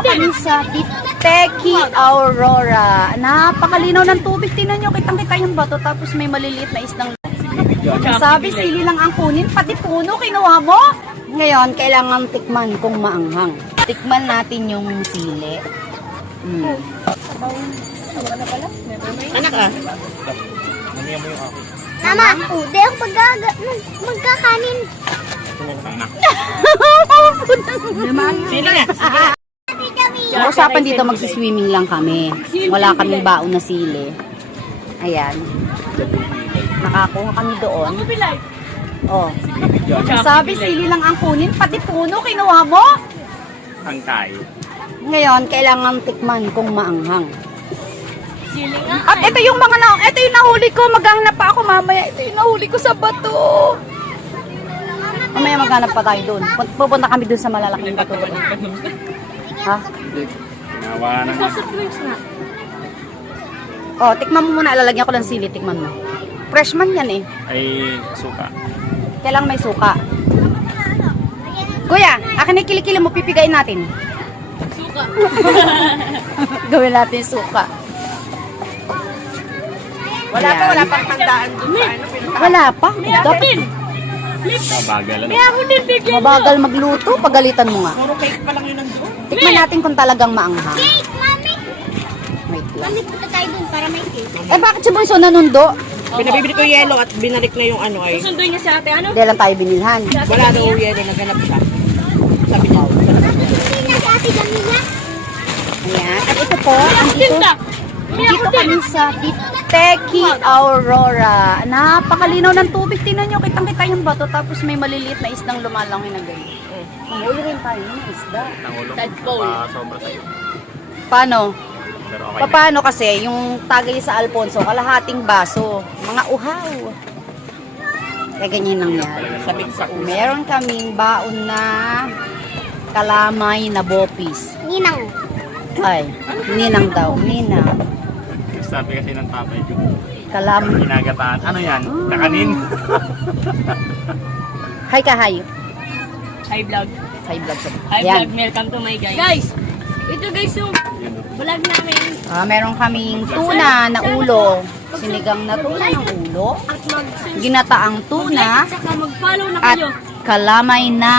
Dito kami sa Teki Aurora. Napakalinaw ng tubig. Tingnan nyo, kitang-kita yung bato. Tapos may maliliit na isdang. Sabi, sili lang ang kunin. Pati puno, kinuha mo. Ngayon, kailangan tikman kung maanghang. Tikman natin yung sili. Anak ah. Mama, di ako magkakanin. Sino na? Usapan dito, magsiswimming lang kami. Wala kaming baon na sili. Ayan. Nakakuha kami doon. Oh. Sabi, sili lang ang kunin. Pati puno, kinuha mo. Angkay. Ngayon, kailangan tikman kung maanghang. At ito yung ito yung nahuli ko. Maghahanap pa ako mamaya. Ito yung nahuli ko sa bato. Mamaya maghanap pa tayo doon. Pupunta kami doon sa malalaking bato. Ha? Ginawa na nga. Oh, tikman mo muna. Lalagyan ko lang sili. Tikman mo. Freshman yan eh. Ay, suka. Kailangan may suka. Kuya, akin na kilikili mo. Pipigain natin. Suka. Gawin natin suka. Wala pang handaan doon. Wala pa. Dapat Mabagal. Ano? mabagal magluto. Pagalitan mo nga. Puro cake pa lang yun nandoon. Tikman natin kung talagang maanghang. Cake, mami! Wait lang. Mami, punta tayo dun para may cake. Eh, bakit si Bunso nanundo? Pinabibili ko yellow at binalik na yung ano ay. Susunduin niya sa ate, ano? Hindi lang tayo binilhan. Wala daw yellow, naganap siya. Sabi niya. Hindi na sa ate Jamila. Ayan. At ito po, andito kami sa Teki Aurora. Napakalinaw ng tubig. Tingnan nyo, kitang-kita yung bato. Tapos may maliliit na isdang lumalangoy na ganyan. Mahuli rin tayo ng isda. Nangulong. Tadpole. Sobra sa'yo. Paano? Pero okay na. Paano kasi yung tagay sa Alfonso, kalahating baso. Mga uhaw. Kaya ganyan lang yan. Sabik sa ulo. Meron kaming baon na kalamay na bopis. Ninang. Ay, ninang daw. Ninang. Sabi kasi ng tatay yung Kalamay. ginagataan. Ano yan? Kakanin? Hi ka, hi. Hi vlog. Hi vlog sa. Hi Ayan. vlog. Welcome to my guys. Guys, ito guys yung vlog namin. Meron kaming tuna na ulo. Sinigang na tuna ng ulo. At Ginataang tuna. at saka mag-follow na At kayo. kalamay na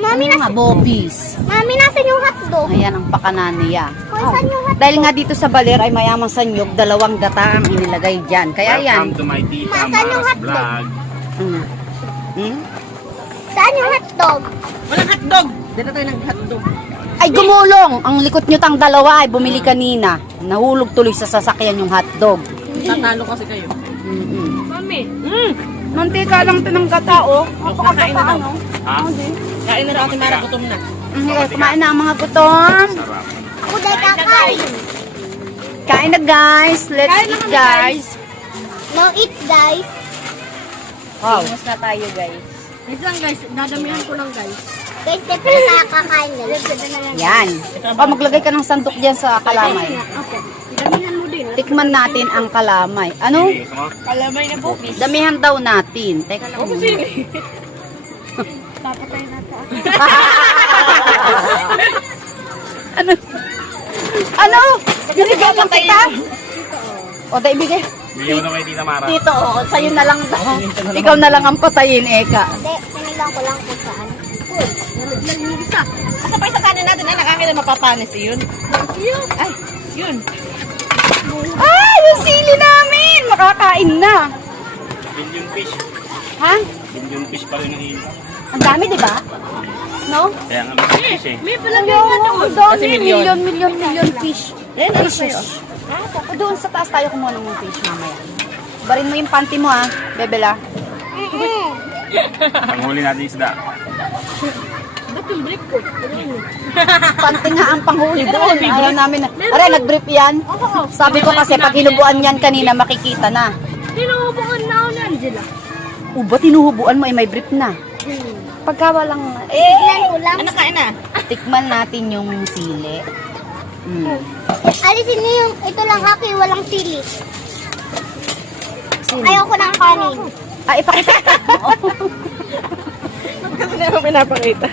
Mami, mga bopis. Mami, nasan yung hotdog? Ayan ang pakanan niya. Saan yung hotdog? Dahil nga dito sa Baler ay mayamang sanyog, 2 gata ang inilagay dyan. Kaya yan. Welcome to my tita Masan yung Mara's hotdog? vlog. Hmm. Hmm? Saan yung hotdog? Walang hotdog. Dito tayo nag-hotdog. Ay gumulong! Ang likot nyo tang 2 ay bumili kanina. Nahulog tuloy sa sasakyan yung hotdog. Tatalo kasi kayo. Mami. Mantika lang ito ng gata, oh. Kakain na daw. Ha? Kain na raw ate Mara, gutom na. Kumain na ang mga gutom. Sarap. Ako dahil kakain. Kain na guys. Let's eat guys. No eat, guys. Wow. Famous na tayo guys. Wait lang guys, dadamihan ko lang guys. Guys, di pa tayo kakain. Yan. Maglagay ka ng sandok dyan sa kalamay. Opo. Damihan mo din. Tikman natin ang kalamay. Ano? Gusto mo? Kalamay na bopis. Damihan daw natin. Teka lang. Papatay na to. Ano? Ano? Binigyan lang kita? O, dahil ibigay. Bigyan mo na kay tita Mara. Tito, sa'yo na lang daw. Ikaw na lang ang patayin, Eka. Hindi, sinigang ko lang kung saan. Asa pa isa kanin natin na nakakita mapapanis yun. Ay, yun. Ah, yung sili namin! Makakain na. Billion fish. Ha? Billion fish pa rin ang hilo. Ang dami, di ba? No? Kaya nga may fish eh. May palagay nga to. Ang dami. Kasi million. Million fish. Eh, ano Fishes. sa'yo? O, doon sa taas tayo kumuha ng fish mamaya. Barin mo yung panty mo, ha? Bebela. Panghuli natin isda. Ba't yung break ko? Panty nga ang panghuli doon. Ayaw namin na. Aray, nag-brief yan. Sabi ko kasi, pag hinubuan yan kanina, makikita na. Tinuhubukan na ako ni Angela. O, ba tinuhubuan mo, may brief na. Pagka walang, Ulam. Ano kain na? tikman natin yung sili. Alisin niyo yung, ito lang aki, walang sili. Sili. Ayoko ng kanin. Ah, ipakita mo. Kasi na mo pinapakita.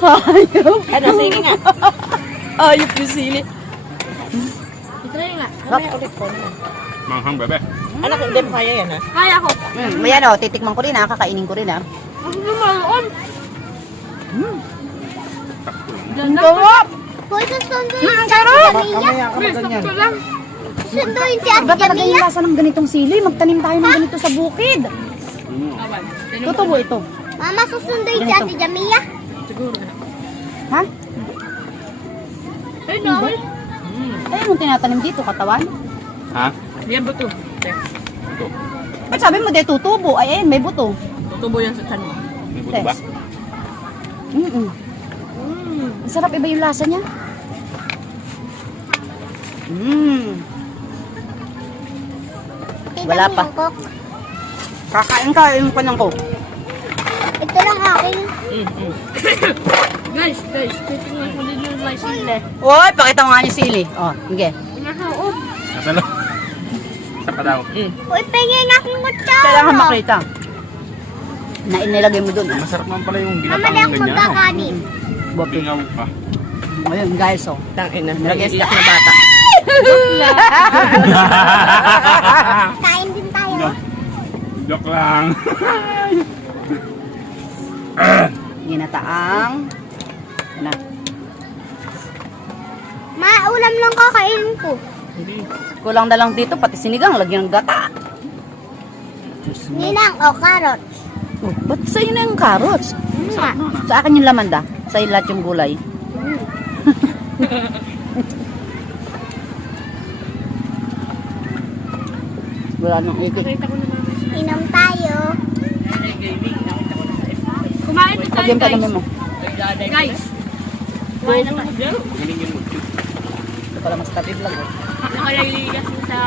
Hayop. Ano, sige nga. Hayop yung sili. Try nga. Mamaya ulit ko na. Manghang, bebe. Anak, hindi mo kaya yan ha? Kaya ko. Ayan o, titikman ko rin ha. Kakainin ko rin ha. Ang lumaloon. Ang sarap! Hoy, susunduin Ang si sarap! Ate Jamia. Sakto lang. Susunduin si Iba Ate talaga yung Jamia. lasa ng ganitong sili. Magtanim tayo ng ganito sa bukid. Awan. Totoo ito. Mama, susunduin si Ganito. Ate Jamia. Ha? Ay, no. Ay, anong tinatanim dito? Katawan? Ha? Yan buto. Ba't sabi mo, de tutubo? Ay, ayun, may buto. Tutubo yan sa chan mo. May buto ba? Ang sarap, iba yung lasa niya. Wala pa. Cook. Kakain pa ng coke. Ito lang akin. Guys, titingnan ko din yung may sili. Uy, pakita mo nga yung sili. Oh, sige. Nakaon. Nasa lo. Isa pa daw. Uy, pengin akong kutsara. Kailangan makita. Na inilagay mo dun. Masarap naman pala yung Mama, ginatang di ako ganyan. magkakanin. Bingaw pa. Ayun, guys, oh. Tangin na. Nilagay Nag-iiyak na bata. Kain din tayo. Joke lang. Ginataang. Ano? Ma, ulam lang kakainin ko. Kulang na lang dito, pati sinigang, lagyan ng gata. Ninang, o carrot. Oh, ba't sa'yo na yung carrots? Ma, Sa akin yung lamanda. Sa'yo lahat yung gulay. Wala nang ikik. Nakita ko na naman. inom tayo. Kumain na tayo, Pagyan pa guys. naman mo. Guys. Kumain na tayo. Ito pala mas tabi vlog. Oh. Nakaliligas mo sa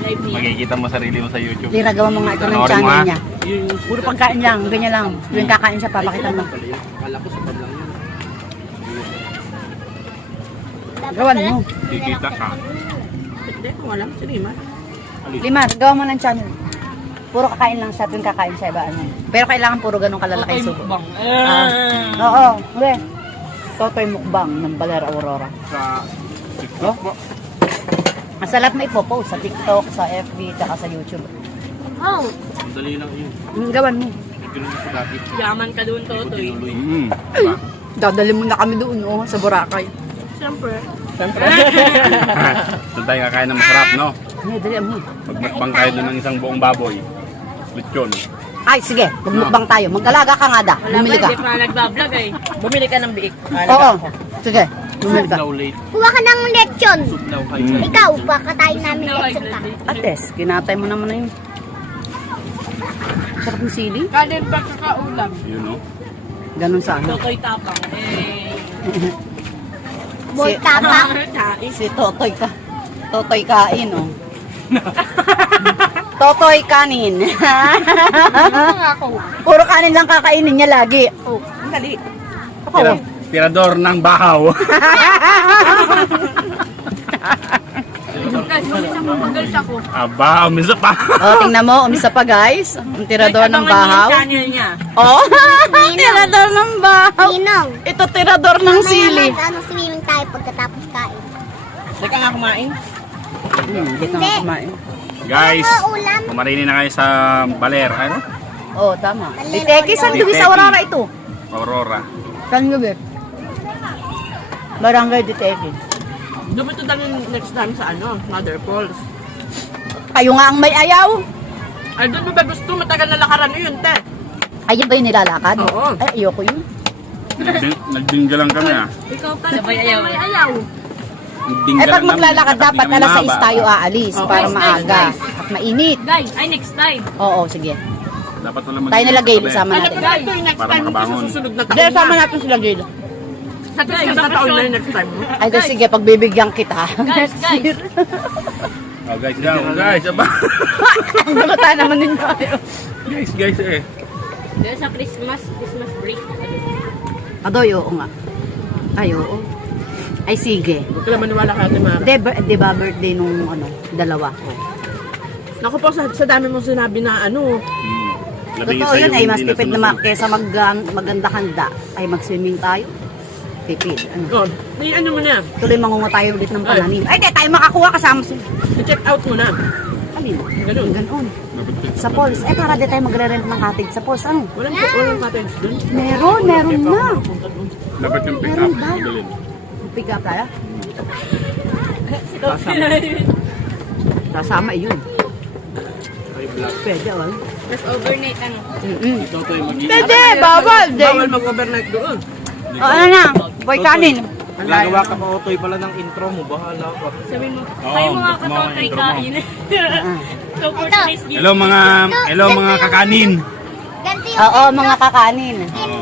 live niya. Makikita mo sarili mo sa YouTube. Linagawa mo nga ito ng Panoorin mo, channel ha? niya. Puro pagkain lang, ganyan lang. Yung kakain siya, papakita mo. Gawan mo. Kikita ka. Hindi ko alam. Sige, ma. Lima, gawa mo ng channel. Puro kakain lang siya, tuwing kakain siya, ibaan mo. Pero kailangan puro ganun kalalaki yung subo. Oo, okay. Totoy mukbang ng Baler Aurora. Sa TikTok po. Masarap na ipopost sa TikTok, sa FB, tsaka sa YouTube. Oh, Ang dali lang yun. Gawan mo. Ganun ko dati. yaman ka doon, Totoy. Diba? Dadali mo na kami doon, oh, sa Boracay. Siyempre. Doon tayo kakain ng masarap, no? Ay, dali mo. Magmukbang tayo doon ng isang buong baboy. Lechon. Ay, sige, magmukbang tayo. Mag-alaga ka nga da. Wala Bumili ba, ka. hindi pa nagbablog eh. Bumili ka ng biik. Oo, sige. Bumili ka. late. Kuha ka ng lechon. Sublaw kay Ikaw, pakatayin namin lechon ka. Ates, kinatay mo naman na yun. Sarap ng sili. Kanin pa kakaulam. You know? Ganun sa ano. Totoy tapang. Boy, tapang. Si Totoy ka. Totoy kain, oh. Totoy kanin. Puro kanin lang kakainin niya lagi. Oh, ang dali. Tirador ng bahaw. Guys, mamisa mo guys ako. Aba, umisa pa. Oh, tingnan mo, umisa pa guys. Ang tirador ng Abangan niyo bahaw. yung channel niya. Oh, tirador ng bahaw. Ninong. Ito tirador ng sili. Ano, swimming tayo pagkatapos kain. Hindi ka nga kumain. Hindi ka nga kumain. Guys, Ano ulam? kumarini na kayo sa Baler. Ano? Oh, tama. Diteki, saan gabi sa Aurora ito? Aurora. Saan gabi? Barangay Diteki. Dumito tayo next time sa ano, Mother Falls. Kayo nga ang may ayaw. Ay, doon mo ba gusto? Matagal na lakaran yun, te. Ayun ba yung nilalakad? Oo. Ay, ayoko yun. Nagdingga lang kami ah. Ikaw pa, sabay ayaw. May ayaw. Nagdingga Eh, pag lang maglalakad, kami. dapat alas 6 tayo aalis para Guys, maaga guys. at mainit. Guys, ay next time. Oo, sige. Dapat wala Tayo nalagay, sama Ano natin. ba ito yung next Para time? Ito makabangon. sa susunod na taon Hindi, sama na. natin sila, Gayle. Sa susunod na taon na yung next time. Ay, di, sige, pagbibigyan kita. Guys, guys. Oh, guys, guys, aba. Ang gulata naman ninyo. guys eh. Dahil sa Christmas break. Adoy, oo nga. Ay, oo. Ay, sige. Huwag ka lang maniwala ka, Ate Mara. Di ba birthday nung dalawa? Naku po, sa dami mong sinabi na ano, Totoo yun ay mas tipid naman kesa maganda handa ay mag-swimming tayo. Tipid. Ano? Oh, may ano mo na. Tuloy mangungo tayo ulit ng pananim. Ay, di tayo makakuha kasama si... I-check out mo na. Alin? Ganun. Ganon. Sa Falls. Eh, para di tayo magre-rent ng cottage sa Falls. Ano? Walang cottage dun. Meron na. Dapat yung pick up. Madalin. Pick up tayo. Kasama yun. Pwede, oh. Mas overnight ano. Pwede, bawal. Bawal mag-overnight doon. O, ano na? Boy kanin. Nagagawa ka pa otoy pala ng intro mo, bahala ka. Sabihin mo, Oo, kayo mga gusto mo ang katotoy intro mo. kain. So for today's video. Hello mga kakanin. Ganti yung Oo, mga kakanin. Oo.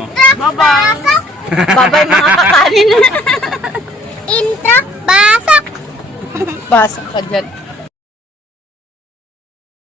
basak. Babay mga kakanin. Intra, basak. Basak ka dyan.